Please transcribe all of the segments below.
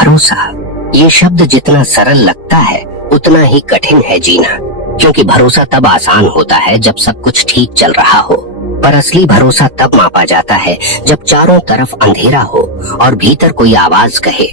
भरोसा, ये शब्द जितना सरल लगता है उतना ही कठिन है जीना, क्योंकि भरोसा तब आसान होता है जब सब कुछ ठीक चल रहा हो, पर असली भरोसा तब मापा जाता है जब चारों तरफ अंधेरा हो और भीतर कोई आवाज कहे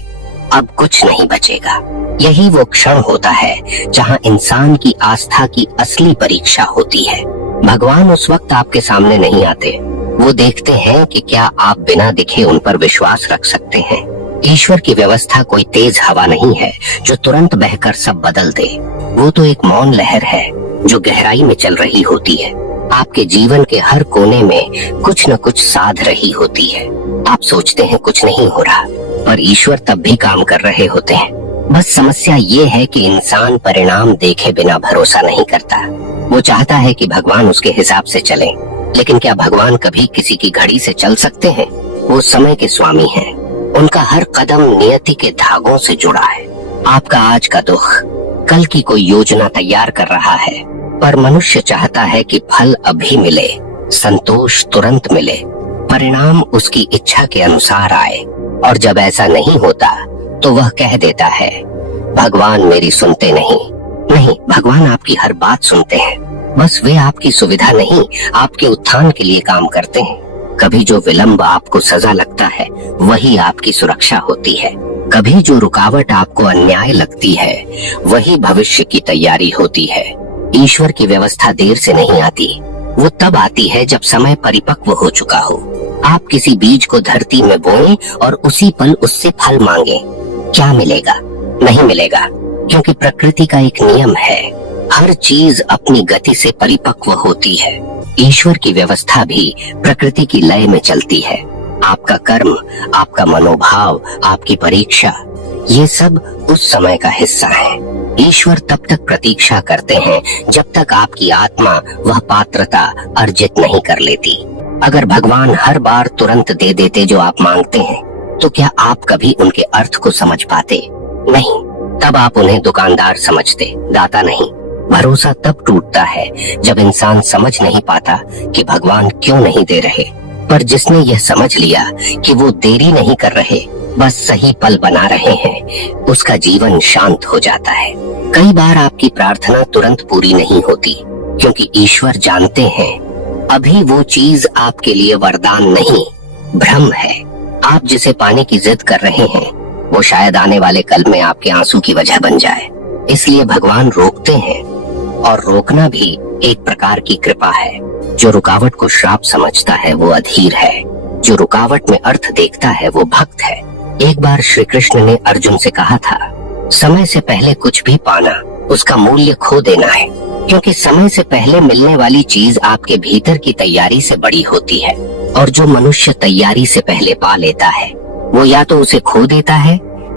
अब कुछ नहीं बचेगा। यही वो क्षण होता है जहां इंसान की आस्था की असली परीक्षा होती है। भगवान उस वक्त आपके सामने नहीं आते, वो देखते हैं कि क्या आप बिना दिखे उन पर विश्वास रख सकते हैं। ईश्वर की व्यवस्था कोई तेज हवा नहीं है जो तुरंत बहकर सब बदल दे। वो तो एक मौन लहर है जो गहराई में चल रही होती है, आपके जीवन के हर कोने में कुछ न कुछ साध रही होती है। आप सोचते हैं कुछ नहीं हो रहा, पर ईश्वर तब भी काम कर रहे होते हैं। बस समस्या ये है कि इंसान परिणाम देखे बिना भरोसा नहीं करता। वो चाहता है कि भगवान उसके हिसाब से चले, लेकिन क्या भगवान कभी किसी की घड़ी से चल सकते हैं? वो समय के स्वामी हैं। उनका हर कदम नियति के धागों से जुड़ा है। आपका आज का दुख कल की कोई योजना तैयार कर रहा है, पर मनुष्य चाहता है कि फल अभी मिले, संतोष तुरंत मिले, परिणाम उसकी इच्छा के अनुसार आए। और जब ऐसा नहीं होता तो वह कह देता है भगवान मेरी सुनते नहीं। नहीं, भगवान आपकी हर बात सुनते हैं, बस वे आपकी सुविधा नहीं आपके उत्थान के लिए काम करते हैं। कभी जो विलंब आपको सजा लगता है वही आपकी सुरक्षा होती है। कभी जो रुकावट आपको अन्याय लगती है वही भविष्य की तैयारी होती है। ईश्वर की व्यवस्था देर से नहीं आती, वो तब आती है जब समय परिपक्व हो चुका हो। आप किसी बीज को धरती में बोएं और उसी पल उससे फल मांगे, क्या मिलेगा? नहीं मिलेगा, क्योंकि प्रकृति का एक नियम है, हर चीज अपनी गति से परिपक्व होती है। ईश्वर की व्यवस्था भी प्रकृति की लय में चलती है। आपका कर्म, आपका मनोभाव, आपकी परीक्षा, ये सब उस समय का हिस्सा है। ईश्वर तब तक प्रतीक्षा करते हैं जब तक आपकी आत्मा वह पात्रता अर्जित नहीं कर लेती। अगर भगवान हर बार तुरंत दे देते जो आप मांगते हैं, तो क्या आप कभी उनके अर्थ को समझ पाते? नहीं, तब आप उन्हें दुकानदार समझते, दाता नहीं। भरोसा तब टूटता है जब इंसान समझ नहीं पाता कि भगवान क्यों नहीं दे रहे, पर जिसने यह समझ लिया कि वो देरी नहीं कर रहे, बस सही पल बना रहे हैं, उसका जीवन शांत हो जाता है। कई बार आपकी प्रार्थना तुरंत पूरी नहीं होती, क्योंकि ईश्वर जानते हैं अभी वो चीज आपके लिए वरदान नहीं, भ्रम है। आप जिसे पाने की जिद कर रहे हैं वो शायद आने वाले कल में आपके आंसू की वजह बन जाए। इसलिए भगवान रोकते हैं, और रोकना भी एक प्रकार की कृपा है। जो रुकावट को श्राप समझता है वो अधीर है, जो रुकावट में अर्थ देखता है वो भक्त है। एक बार श्री कृष्ण ने अर्जुन से कहा था, समय से पहले कुछ भी पाना उसका मूल्य खो देना है, क्योंकि समय से पहले मिलने वाली चीज आपके भीतर की तैयारी से बड़ी होती है। और जो मनुष्य तैयारी से पहले पा लेता है वो या तो उसे खो देता है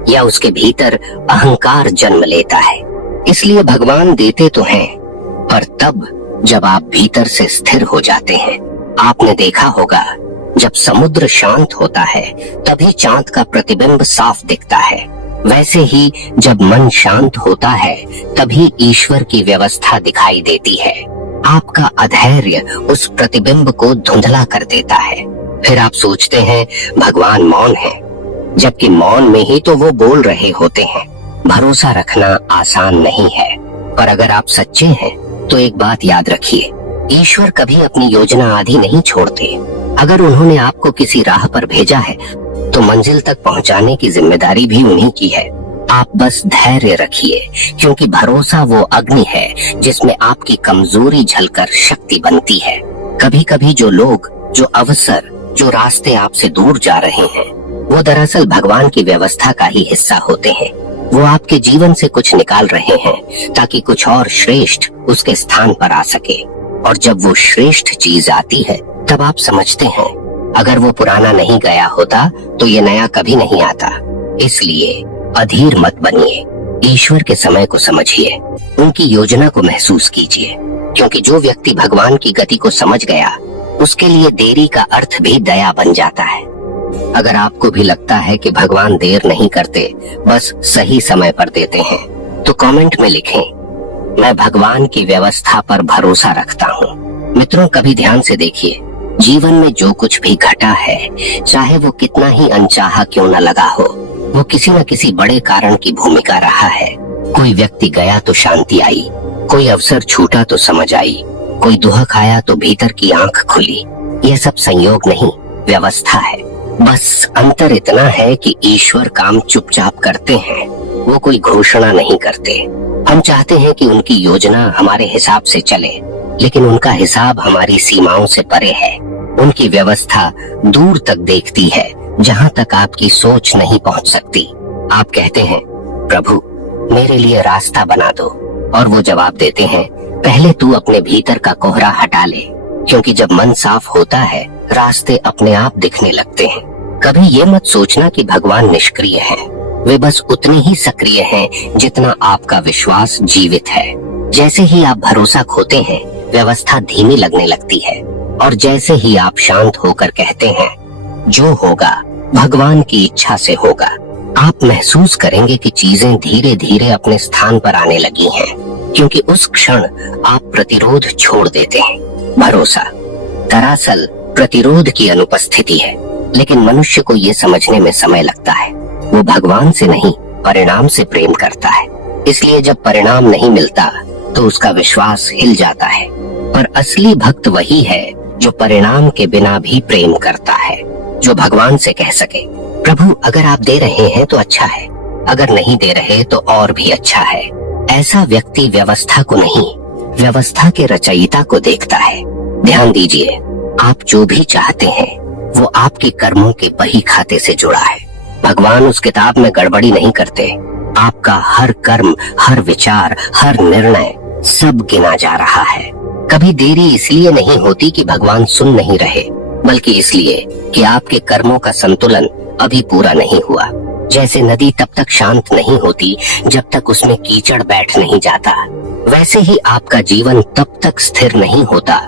या उसके भीतर अहंकार जन्म लेता है। इसलिए भगवान देते तो हैं, पर तब जब आप भीतर से स्थिर हो जाते हैं। आपने देखा होगा जब समुद्र शांत होता है तभी चांद का प्रतिबिंब साफ दिखता है। वैसे ही जब मन शांत होता है तभी ईश्वर की व्यवस्था दिखाई देती है। आपका अधैर्य उस प्रतिबिंब को धुंधला कर देता है। फिर आप सोचते हैं भगवान मौन है, जबकि मौन में ही तो वो बोल रहे होते हैं। भरोसा रखना आसान नहीं है, पर अगर आप सच्चे हैं तो एक बात याद रखिए, ईश्वर कभी अपनी योजना आधी नहीं छोड़ते। अगर उन्होंने आपको किसी राह पर भेजा है तो मंजिल तक पहुंचाने की जिम्मेदारी भी उन्हीं की है। आप बस धैर्य रखिए, क्योंकि भरोसा वो अग्नि है जिसमें आपकी कमजोरी झलकर शक्ति बनती है। कभी कभी जो लोग, जो अवसर, जो रास्ते आपसे दूर जा रहे हैं वो दरअसल भगवान की व्यवस्था का ही हिस्सा होते हैं। वो आपके जीवन से कुछ निकाल रहे हैं ताकि कुछ और श्रेष्ठ उसके स्थान पर आ सके। और जब वो श्रेष्ठ चीज आती है तब आप समझते हैं अगर वो पुराना नहीं गया होता तो ये नया कभी नहीं आता। इसलिए अधीर मत बनिए, ईश्वर के समय को समझिए, उनकी योजना को महसूस कीजिए, क्योंकि जो व्यक्ति भगवान की गति को समझ गया उसके लिए देरी का अर्थ भी दया बन जाता है। अगर आपको भी लगता है कि भगवान देर नहीं करते, बस सही समय पर देते हैं, तो कमेंट में लिखें, मैं भगवान की व्यवस्था पर भरोसा रखता हूँ। मित्रों, कभी ध्यान से देखिए, जीवन में जो कुछ भी घटा है, चाहे वो कितना ही अनचाहा क्यों न लगा हो, वो किसी न किसी बड़े कारण की भूमिका रहा है। कोई व्यक्ति गया तो शांति आई, कोई अवसर छूटा तो समझ आई, कोई दुख आया तो भीतर की आंख खुली। यह सब संयोग नहीं, व्यवस्था है। बस अंतर इतना है कि ईश्वर काम चुपचाप करते हैं, वो कोई घोषणा नहीं करते। हम चाहते हैं कि उनकी योजना हमारे हिसाब से चले, लेकिन उनका हिसाब हमारी सीमाओं से परे है। उनकी व्यवस्था दूर तक देखती है, जहाँ तक आपकी सोच नहीं पहुँच सकती। आप कहते हैं, प्रभु मेरे लिए रास्ता बना दो, और वो जवाब देते हैं, पहले तू अपने भीतर का कोहरा हटा ले, क्योंकि जब मन साफ होता है रास्ते अपने आप दिखने लगते हैं। कभी ये मत सोचना कि भगवान निष्क्रिय हैं, वे बस उतने ही सक्रिय हैं जितना आपका विश्वास जीवित है। जैसे ही आप भरोसा खोते हैं, व्यवस्था धीमी लगने लगती है, और जैसे ही आप शांत होकर कहते हैं, जो होगा भगवान की इच्छा से होगा, आप महसूस करेंगे कि चीजें धीरे धीरे अपने स्थान पर आने लगी हैं, क्योंकि उस क्षण आप प्रतिरोध छोड़ देते हैं। भरोसा दरअसल प्रतिरोध की अनुपस्थिति है, लेकिन मनुष्य को ये समझने में समय लगता है। वो भगवान से नहीं, परिणाम से प्रेम करता है, इसलिए जब परिणाम नहीं मिलता तो उसका विश्वास हिल जाता है। पर असली भक्त वही है जो परिणाम के बिना भी प्रेम करता है, जो भगवान से कह सके, प्रभु अगर आप दे रहे हैं तो अच्छा है, अगर नहीं दे रहे तो और भी अच्छा है। ऐसा व्यक्ति व्यवस्था को नहीं, व्यवस्था के रचयिता को देखता है। ध्यान दीजिए, आप जो भी चाहते हैं वो आपके कर्मों के बही खाते से जुड़ा है। भगवान उस किताब में गड़बड़ी नहीं करते। आपका हर कर्म, हर विचार, हर निर्णय सब गिना जा रहा है। कभी देरी इसलिए नहीं होती कि भगवान सुन नहीं रहे, बल्कि इसलिए कि आपके कर्मों का संतुलन अभी पूरा नहीं हुआ। जैसे नदी तब तक शांत नहीं होती जब तक उसमें कीचड़ बैठ नहीं जाता, वैसे ही आपका जीवन तब तक स्थिर नहीं होता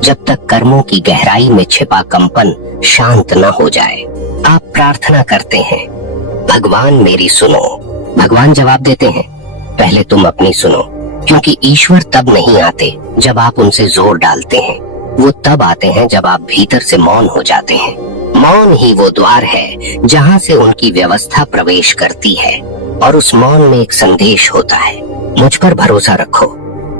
जब तक कर्मों की गहराई में छिपा कंपन शांत न हो जाए। आप प्रार्थना करते हैं, भगवान मेरी सुनो। भगवान जवाब देते हैं, पहले तुम अपनी सुनो, क्योंकि ईश्वर तब नहीं आते जब आप उनसे जोर डालते हैं, वो तब आते हैं जब आप भीतर से मौन हो जाते हैं। मौन ही वो द्वार है जहाँ से उनकी व्यवस्था प्रवेश करती है, और उस मौन में एक संदेश होता है, मुझ पर भरोसा रखो,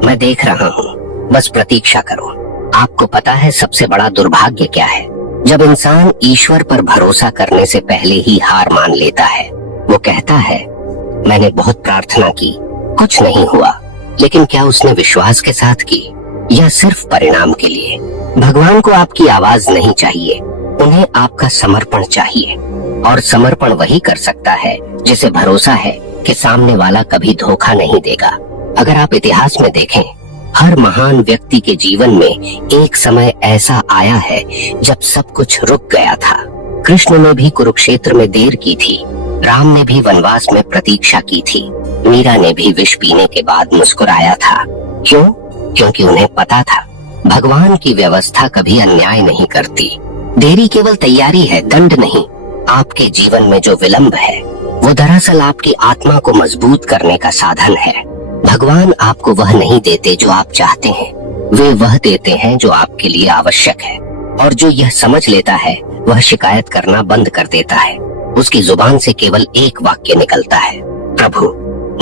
मैं देख रहा हूँ, बस प्रतीक्षा करो। आपको पता है सबसे बड़ा दुर्भाग्य क्या है? जब इंसान ईश्वर पर भरोसा करने से पहले ही हार मान लेता है। वो कहता है, मैंने बहुत प्रार्थना की, कुछ नहीं हुआ। लेकिन क्या उसने विश्वास के साथ की, या सिर्फ परिणाम के लिए? भगवान को आपकी आवाज नहीं चाहिए, उन्हें आपका समर्पण चाहिए, और समर्पण वही कर सकता है जिसे भरोसा है कि सामने वाला कभी धोखा नहीं देगा। अगर आप इतिहास में देखें, हर महान व्यक्ति के जीवन में एक समय ऐसा आया है जब सब कुछ रुक गया था। कृष्ण ने भी कुरुक्षेत्र में देर की थी, राम ने भी वनवास में प्रतीक्षा की थी, मीरा ने भी विष पीने के बाद मुस्कुराया था। क्यों? क्योंकि उन्हें पता था भगवान की व्यवस्था कभी अन्याय नहीं करती। देरी केवल तैयारी है, दंड नहीं। आपके जीवन में जो विलंब है वो दरअसल आपकी आत्मा को मजबूत करने का साधन है। भगवान आपको वह नहीं देते जो आप चाहते हैं, वे वह देते हैं जो आपके लिए आवश्यक है। और जो यह समझ लेता है वह शिकायत करना बंद कर देता है। उसकी जुबान से केवल एक वाक्य निकलता है, प्रभु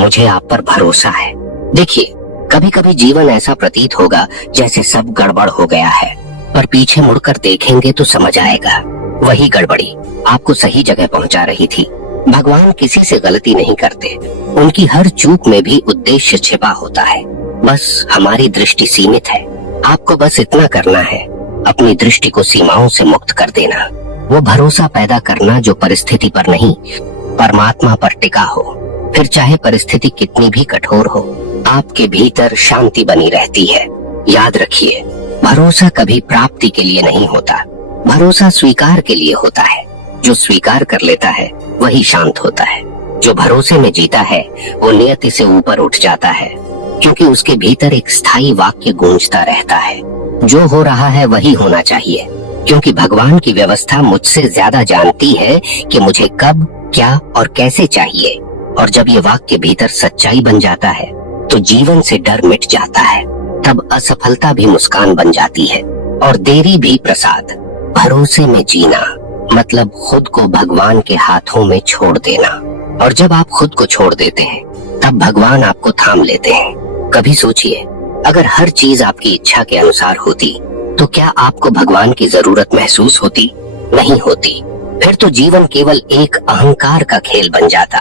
मुझे आप पर भरोसा है। देखिए, कभी कभी जीवन ऐसा प्रतीत होगा जैसे सब गड़बड़ हो गया है, पर पीछे मुड़कर देखेंगे तो समझ आएगा वही गड़बड़ी आपको सही जगह पहुंचा रही थी। भगवान किसी से गलती नहीं करते, उनकी हर चूक में भी उद्देश्य छिपा होता है। बस हमारी दृष्टि सीमित है। आपको बस इतना करना है, अपनी दृष्टि को सीमाओं से मुक्त कर देना, वो भरोसा पैदा करना जो परिस्थिति पर नहीं, परमात्मा पर टिका हो। फिर चाहे परिस्थिति कितनी भी कठोर हो, आपके भीतर शांति बनी रहती है। याद रखिए, भरोसा कभी प्राप्ति के लिए नहीं होता, भरोसा स्वीकार के लिए होता है। जो स्वीकार कर लेता है वही शांत होता है। जो भरोसे में जीता है वो नियति से ऊपर उठ जाता है, क्योंकि उसके भीतर एक स्थायी वाक्य गूंजता रहता है, जो हो रहा है वही होना चाहिए। क्योंकि भगवान की व्यवस्था मुझसे ज्यादा जानती है कि मुझे कब, क्या और कैसे चाहिए। और जब ये वाक्य भीतर सच्चाई बन जाता है तो जीवन से डर मिट जाता है। तब असफलता भी मुस्कान बन जाती है और देरी भी प्रसाद। भरोसे में जीना मतलब खुद को भगवान के हाथों में छोड़ देना। और जब आप खुद को छोड़ देते हैं तब भगवान आपको थाम लेते हैं। कभी सोचिए, अगर हर चीज आपकी इच्छा के अनुसार होती तो क्या आपको भगवान की जरूरत महसूस होती? नहीं होती। फिर तो जीवन केवल एक अहंकार का खेल बन जाता।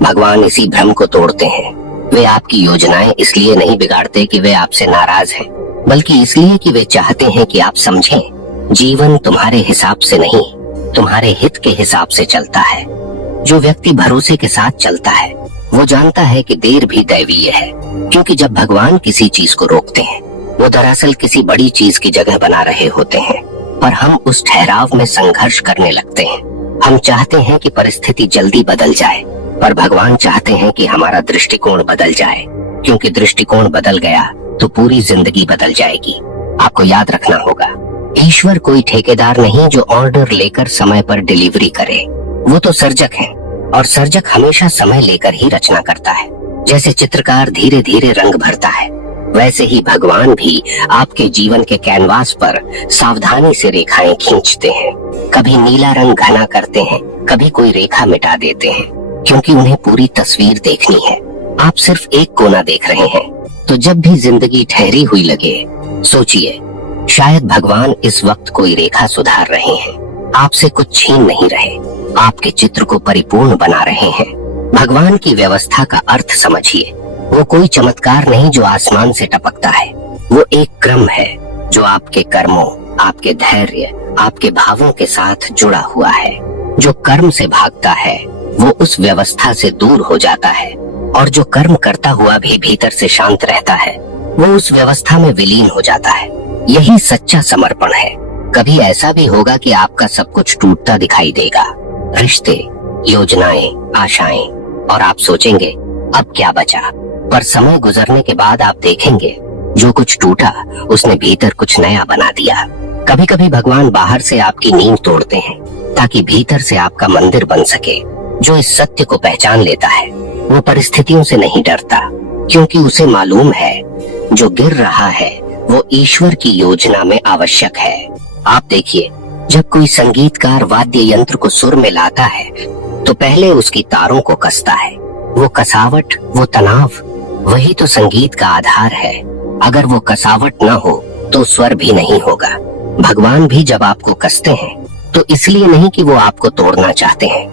भगवान इसी भ्रम को तोड़ते हैं। वे आपकी योजनाएं इसलिए नहीं बिगाड़ते कि वे आपसे नाराज हैं, बल्कि इसलिए कि वे चाहते हैं कि आप समझें, जीवन तुम्हारे हिसाब से नहीं, तुम्हारे हित के हिसाब से चलता है। जो व्यक्ति भरोसे के साथ चलता है वो जानता है कि देर भी दैवीय है, क्योंकि जब भगवान किसी चीज को रोकते हैं वो दरअसल किसी बड़ी चीज की जगह बना रहे होते हैं। पर हम उस ठहराव में संघर्ष करने लगते हैं। हम चाहते हैं कि परिस्थिति जल्दी बदल जाए, पर भगवान चाहते हैं कि हमारा दृष्टिकोण बदल जाए, क्योंकि दृष्टिकोण बदल गया तो पूरी जिंदगी बदल जाएगी। आपको याद रखना होगा, ईश्वर कोई ठेकेदार नहीं जो ऑर्डर लेकर समय पर डिलीवरी करे। वो तो सर्जक है, और सर्जक हमेशा समय लेकर ही रचना करता है। जैसे चित्रकार धीरे धीरे रंग भरता है, वैसे ही भगवान भी आपके जीवन के कैनवास पर सावधानी से रेखाएं खींचते हैं। कभी नीला रंग घना करते हैं, कभी कोई रेखा मिटा देते हैं, क्योंकि उन्हें पूरी तस्वीर देखनी है। आप सिर्फ एक कोना देख रहे हैं। तो जब भी जिंदगी ठहरी हुई लगे, सोचिए, शायद भगवान इस वक्त कोई रेखा सुधार रहे हैं, आपसे कुछ छीन नहीं रहे, आपके चित्र को परिपूर्ण बना रहे हैं। भगवान की व्यवस्था का अर्थ समझिए। वो कोई चमत्कार नहीं जो आसमान से टपकता है। वो एक क्रम है जो आपके कर्मों, आपके धैर्य, आपके भावों के साथ जुड़ा हुआ है। जो कर्म से भागता है वो उस व्यवस्था से दूर हो जाता है, और जो कर्म करता हुआ भी भीतर से शांत रहता है वो उस व्यवस्था में विलीन हो जाता है। यही सच्चा समर्पण है। कभी ऐसा भी होगा कि आपका सब कुछ टूटता दिखाई देगा, रिश्ते, योजनाएं, आशाएं, और आप सोचेंगे अब क्या बचा। पर समय गुजरने के बाद आप देखेंगे जो कुछ टूटा उसने भीतर कुछ नया बना दिया। कभी कभी भगवान बाहर से आपकी नींव तोड़ते हैं ताकि भीतर से आपका मंदिर बन सके। जो इस सत्य को पहचान लेता है वो परिस्थितियों से नहीं डरता, क्योंकि उसे मालूम है जो गिर रहा है वो ईश्वर की योजना में आवश्यक है। आप देखिए, जब कोई संगीतकार वाद्य यंत्र को सुर में लाता है तो पहले उसकी तारों को कसता है। वो कसावट, वो तनाव, वही तो संगीत का आधार है। अगर वो कसावट न हो तो स्वर भी नहीं होगा। भगवान भी जब आपको कसते हैं तो इसलिए नहीं कि वो आपको तोड़ना चाहते हैं,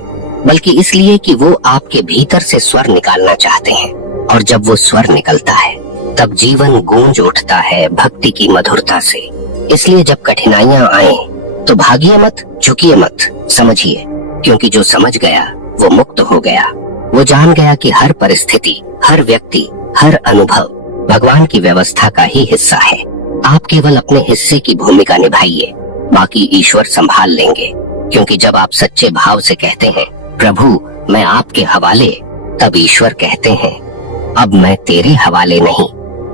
बल्कि इसलिए कि वो आपके भीतर से स्वर निकालना चाहते हैं। और जब वो स्वर निकलता है तब जीवन गूंज उठता है भक्ति की मधुरता से। इसलिए जब कठिनाइयां आए तो भागिए मत, झुकिए मत, समझिए, क्योंकि जो समझ गया वो मुक्त हो गया। वो जान गया कि हर परिस्थिति, हर व्यक्ति, हर अनुभव भगवान की व्यवस्था का ही हिस्सा है। आप केवल अपने हिस्से की भूमिका निभाइए, बाकी ईश्वर संभाल लेंगे। क्योंकि जब आप सच्चे भाव से कहते हैं प्रभु मैं आपके हवाले, तब ईश्वर कहते हैं अब मैं तेरे हवाले नहीं,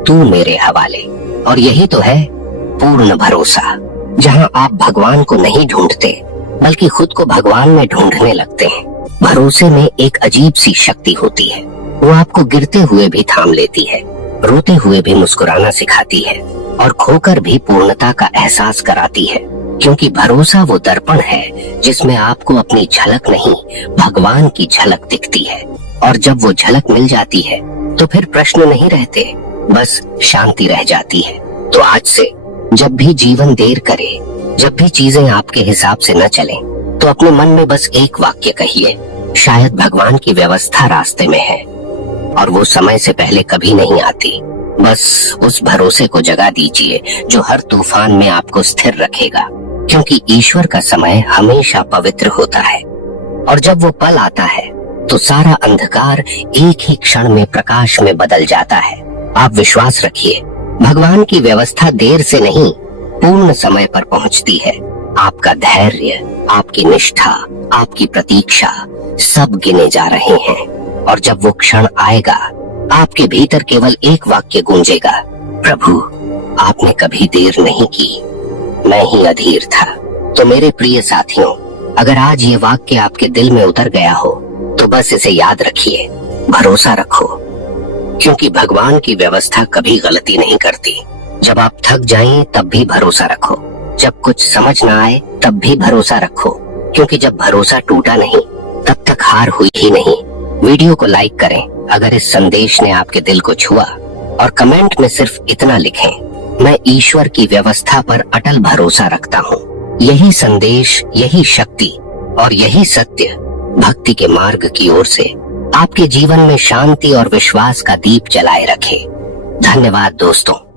तू मेरे हवाले। और यही तो है पूर्ण भरोसा, जहाँ आप भगवान को नहीं ढूंढते बल्कि खुद को भगवान में ढूंढने लगते हैं। भरोसे में एक अजीब सी शक्ति होती है। वो आपको गिरते हुए भी थाम लेती है, रोते हुए भी मुस्कुराना सिखाती है, और खोकर भी पूर्णता का एहसास कराती है। क्योंकि भरोसा वो दर्पण है जिसमें आपको अपनी झलक नहीं, भगवान की झलक दिखती है। और जब वो झलक मिल जाती है तो फिर प्रश्न नहीं रहते, बस शांति रह जाती है। तो आज से जब भी जीवन देर करे, जब भी चीजें आपके हिसाब से न चलें, तो अपने मन में बस एक वाक्य कहिए, शायद भगवान की व्यवस्था रास्ते में है और वो समय से पहले कभी नहीं आती। बस उस भरोसे को जगा दीजिए जो हर तूफान में आपको स्थिर रखेगा, क्योंकि ईश्वर का समय हमेशा पवित्र होता है। और जब वो पल आता है तो सारा अंधकार एक ही क्षण में प्रकाश में बदल जाता है। आप विश्वास रखिए, भगवान की व्यवस्था देर से नहीं, पूर्ण समय पर पहुंचती है। आपका धैर्य, आपकी निष्ठा, आपकी प्रतीक्षा सब गिने जा रहे हैं। और जब वो क्षण आएगा, आपके भीतर केवल एक वाक्य गूंजेगा, प्रभु आपने कभी देर नहीं की, मैं ही अधीर था। तो मेरे प्रिय साथियों, अगर आज ये वाक्य आपके दिल में उतर गया हो तो बस इसे याद रखिए, भरोसा रखो, क्योंकि भगवान की व्यवस्था कभी गलती नहीं करती। जब आप थक जाएं तब भी भरोसा रखो, जब कुछ समझ ना आए तब भी भरोसा रखो, क्योंकि जब भरोसा टूटा नहीं तब तक हार हुई ही नहीं। वीडियो को लाइक करें अगर इस संदेश ने आपके दिल को छुआ, और कमेंट में सिर्फ इतना लिखें, मैं ईश्वर की व्यवस्था पर अटल भरोसा रखता हूँ। यही संदेश, यही शक्ति और यही सत्य भक्ति के मार्ग की ओर से आपके जीवन में शांति और विश्वास का दीप जलाए रखे। धन्यवाद दोस्तों।